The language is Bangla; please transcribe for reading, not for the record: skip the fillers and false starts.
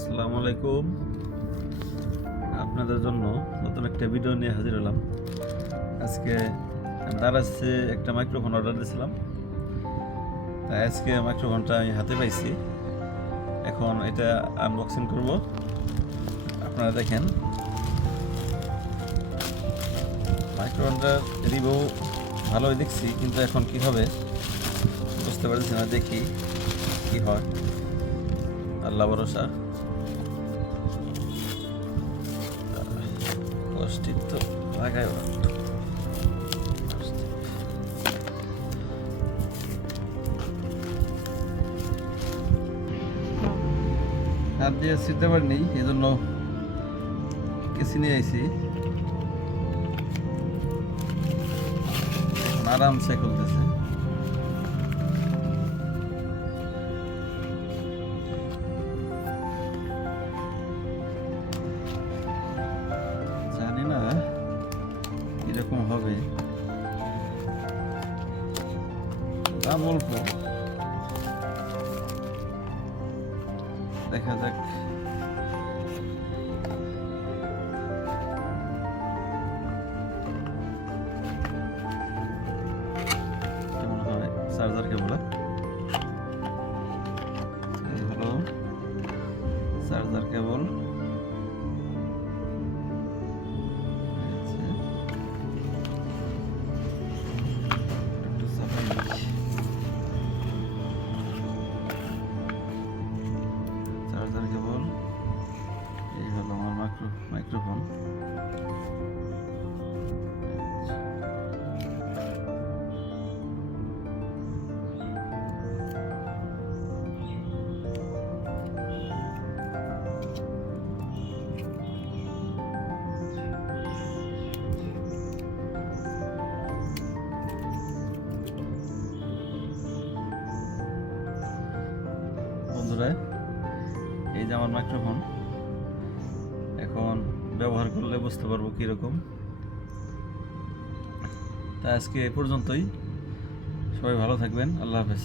আসসালামু আলাইকুম। আপনাদের জন্য নতুন একটা ভিডিও নিয়ে হাজির হলাম। আজকে আমি দারাজে একটা মাইক্রোফোন অর্ডার দিয়েছিলাম, তাই আজকে মাইক্রোফোনটা আমি হাতে পাইছি। এখন এটা আনবক্সিং করব। আপনারা দেখেন, মাইক্রোফোনটার রিভিউ ভালোই দেখছি, কিন্তু এখন কি হবে বুঝতে পারছি না। দেখি কি হয়, আল্লাহ ভরসা। প্লাস্টিক তো লাগাই হাত দিয়ে ছিটতে পারিনি, এই জন্য কেসি নিয়ে আইছি। এখন আরামসে খুলতেছে। জানি না কিরকম হবে, দাম অল্প, দেখা যাক। কেমন হয় চার্জার কেবল। এই হলো চার্জার কেবল। চার্জার কেবল, এই হলো আমার মাইক্রোফোন। বন্ধুরা, এই যে আমার মাইক্রোফোন, এখন ব্যবহার করলে বুঝতে পারবো কীরকম। তা আজকে এ পর্যন্তই। সবাই ভালো থাকবেন। আল্লাহ হাফেজ।